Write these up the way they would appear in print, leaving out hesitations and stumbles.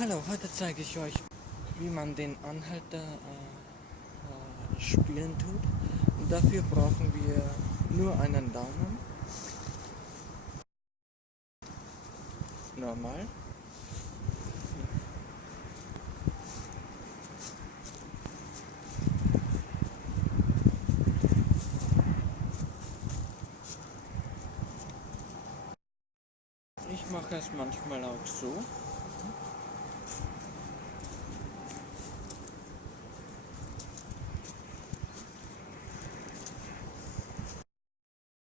Hallo, heute zeige ich euch, wie man den Anhalter spielen tut. Und dafür brauchen wir nur einen Daumen, normal. Ich mache es manchmal auch so.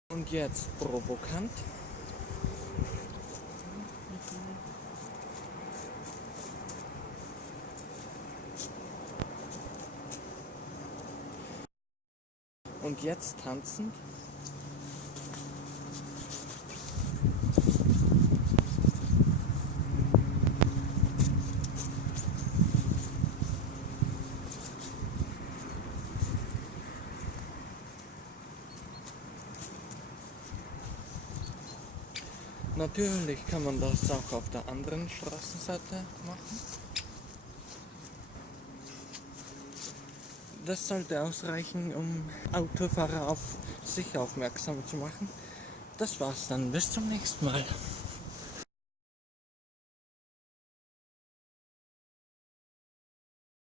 Und jetzt provokant. Und jetzt tanzend. Natürlich kann man das auch auf der anderen Straßenseite machen. Das sollte ausreichen, um Autofahrer auf sich aufmerksam zu machen. Das war's dann. Bis zum nächsten Mal.